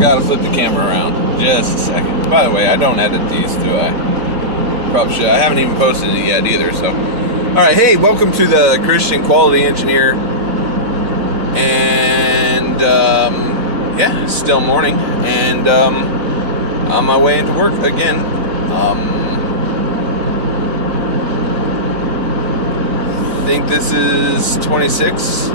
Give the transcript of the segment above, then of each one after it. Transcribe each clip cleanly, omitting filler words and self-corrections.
forgot to flip the camera around. Just a second. By the way, I don't edit these, do I? Probably should. I haven't even posted it yet either, so. Alright, hey, welcome to the Christian Quality Engineer. And, yeah, still morning. And, on my way into work again. I think this is 26.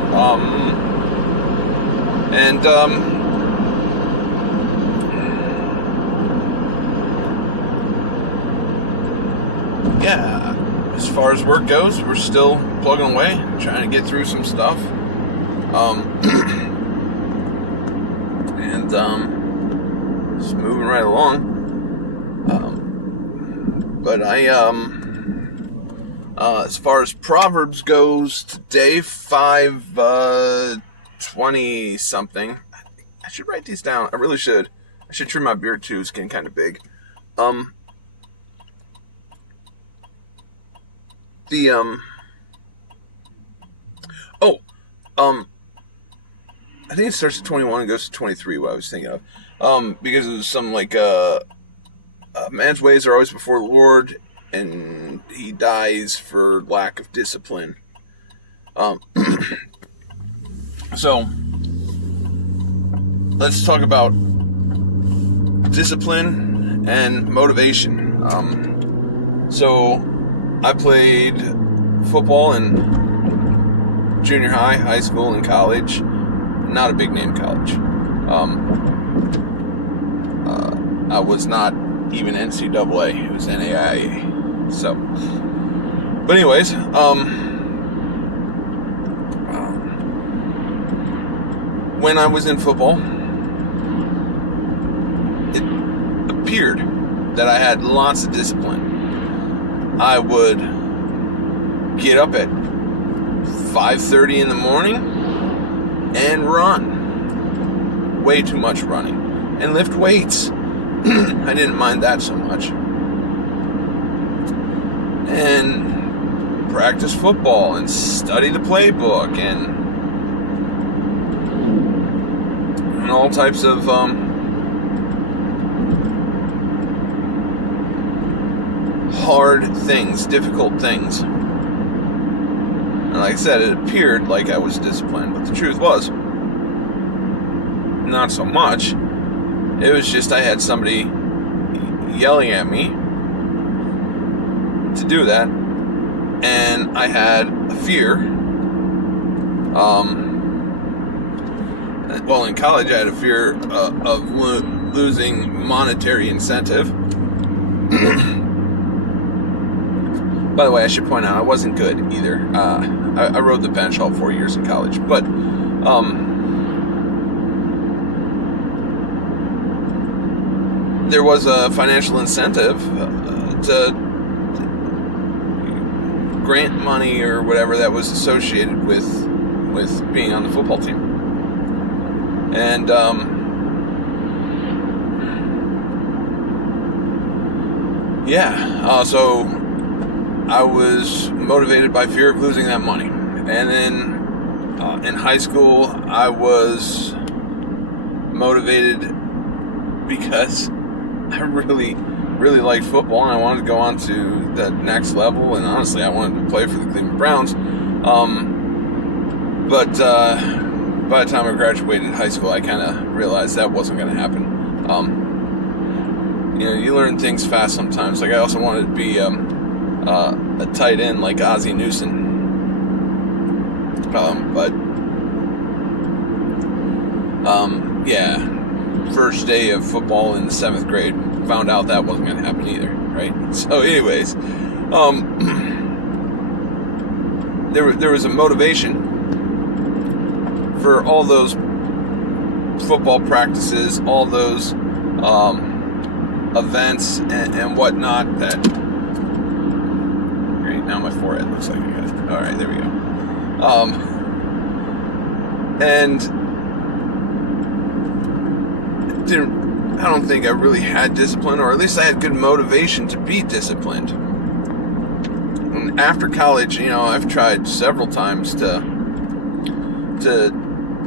Yeah, as far as work goes, we're still plugging away, trying to get through some stuff. Just moving right along. But as far as Proverbs goes, today 5:20 something. I should write these down. I really should. I should trim my beard too. It's getting kind of big. I think it starts at 21 and goes to 23, what I was thinking of. Because it was some man's ways are always before the Lord, and he dies for lack of discipline. So, let's talk about discipline and motivation. So, I played football in junior high, high school, and college. Not a big name college. I was not even NCAA. It was NAIA. So, but anyways, when I was in football, it appeared that I had lots of discipline. I would get up at 5:30 in the morning and run. Way too much running. And lift weights. I didn't mind that so much. And practice football and study the playbook and all types of hard things, difficult things. And like I said, it appeared like I was disciplined, but the truth was, not so much. It was just I had somebody yelling at me to do that, and I had a fear. Well, in college, I had a fear of losing monetary incentive. By the way, I should point out I wasn't good either. I rode the bench all 4 years in college, but there was a financial incentive to grant money or whatever that was associated with being on the football team. And so I was motivated by fear of losing that money. And then in high school, I was motivated because I really, really liked football, and I wanted to go on to the next level, and honestly, I wanted to play for the Cleveland Browns. But by the time I graduated high school, I kind of realized that wasn't going to happen. You learn things fast sometimes. Like, I also wanted to be a tight end like Ozzie Newsome. First day of football in the 7th grade, found out that wasn't going to happen either, right? So anyways, there was a motivation for all those football practices, all those events and whatnot that... Great, now my forehead looks like I got it. Alright, there we go. I don't think I really had discipline, or at least I had good motivation to be disciplined. And after college, I've tried several times to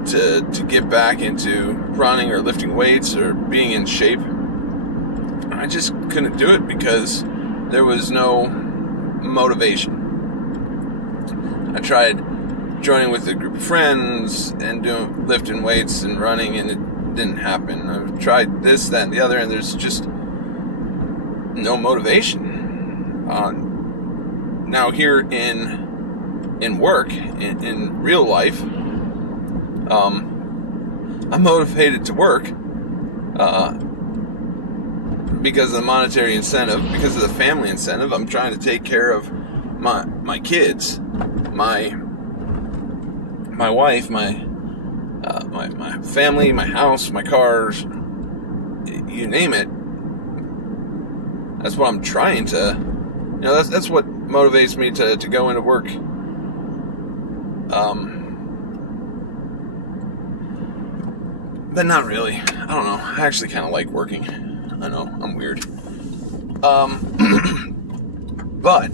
to get back into running or lifting weights or being in shape. I just couldn't do it because there was no motivation. I tried joining with a group of friends and doing lifting weights and running, and it didn't happen. I've tried this, that, and the other, and there's just no motivation. Now here in work, in real life, I'm motivated to work because of the monetary incentive, because of the family incentive. I'm trying to take care of my kids, my wife, my family, my house, my cars, you name it. That's what I'm trying to, that's what motivates me to go into work. But not really. I don't know. I actually kind of like working. I know, I'm weird. But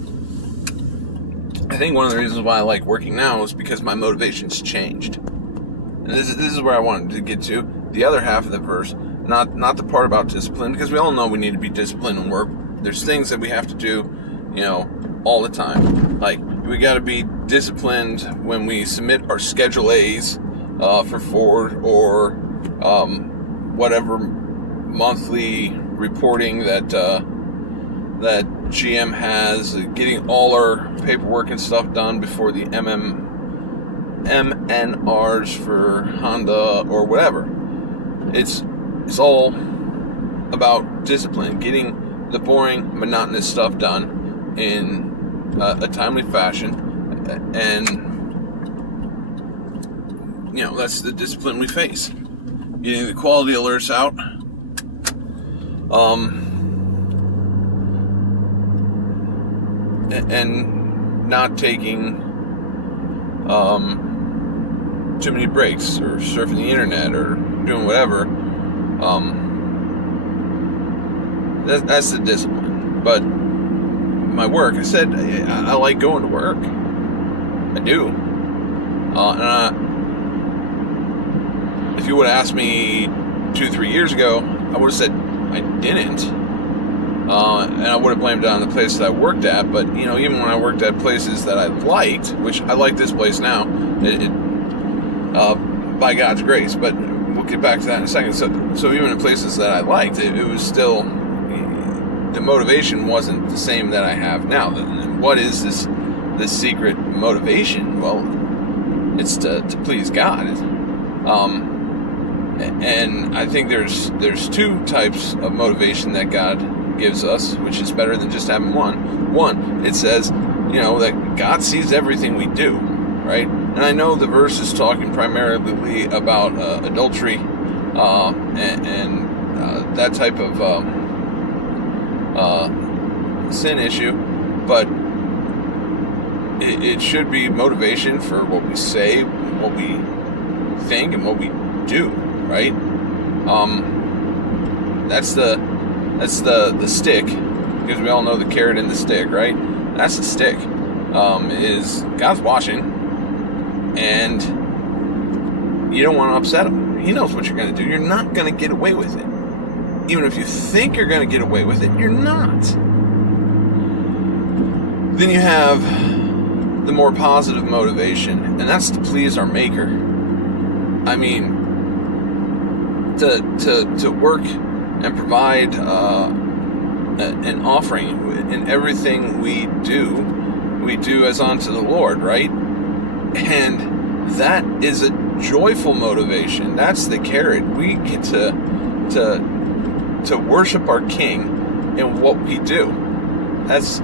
I think one of the reasons why I like working now is because my motivation's changed. And this is where I wanted to get to. The other half of the verse, not the part about discipline, because we all know we need to be disciplined in work. There's things that we have to do, all the time. Like, we got to be disciplined when we submit our Schedule A's for Ford, or whatever monthly reporting that GM has, getting all our paperwork and stuff done before the MNRs for Honda or whatever. It's all about discipline, getting the boring, monotonous stuff done in a timely fashion, and that's the discipline we face. Getting the quality alerts out, and not taking too many breaks, or surfing the internet, or doing whatever. That's the discipline. But my work, I said, I like going to work. I do. And if you would have asked me 2-3 years ago, I would have said I didn't. And I would have blamed it on the place that I worked at. But, even when I worked at places that I liked, which I like this place now, by God's grace, but we'll get back to that in a second. So even in places that I liked, it was still, the motivation wasn't the same that I have now. What is this secret motivation? Well, it's to please God. And I think there's two types of motivation that God gives us, which is better than just having one. One, it says, that God sees everything we do, right? And I know the verse is talking primarily about adultery and that type of sin issue, but it should be motivation for what we say, what we think, and what we do, right? That's the stick, because we all know the carrot and the stick, right? That's the stick. Is God's watching, and you don't want to upset him. He knows what you're going to do. You're not going to get away with it. Even if you think you're going to get away with it, you're not. Then you have the more positive motivation, and that's to please our Maker. I mean, to work and provide an offering in everything we do as unto the Lord, right? And that is a joyful motivation. That's the carrot. We get to worship our King in what we do. That's, I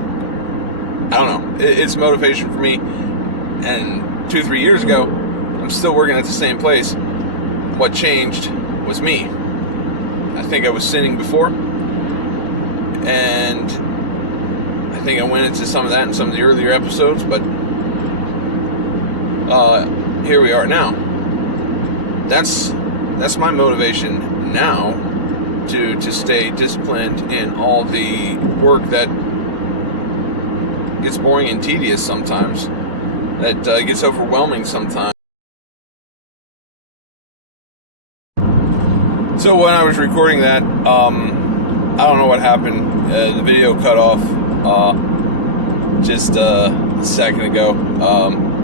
don't know, it's motivation for me. And 2-3 years ago, I'm still working at the same place. What changed was me. I think I was sinning before, and I think I went into some of that in some of the earlier episodes, but here we are now. That's my motivation now, to stay disciplined in all the work that gets boring and tedious sometimes, that gets overwhelming sometimes. So when I was recording that, I don't know what happened. The video cut off just a second ago. And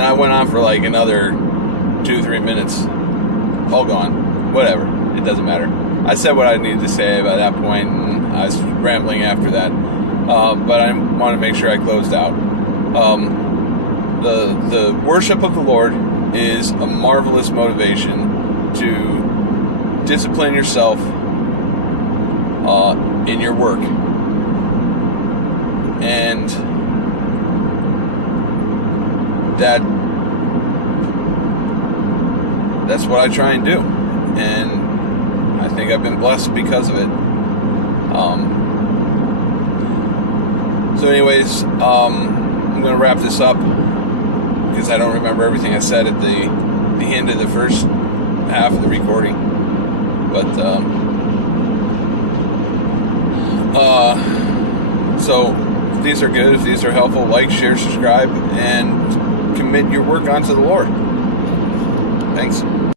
I went on for like another 2-3 minutes. All gone. Whatever. It doesn't matter. I said what I needed to say by that point, and I was rambling after that. But I want to make sure I closed out. The worship of the Lord is a marvelous motivation to discipline yourself in your work. And that's what I try and do. And I think I've been blessed because of it. So anyways, I'm going to wrap this up because I don't remember everything I said at the end of the first half of the recording. But so if these are good, if these are helpful, like, share, subscribe, and commit your work onto the Lord. Thanks.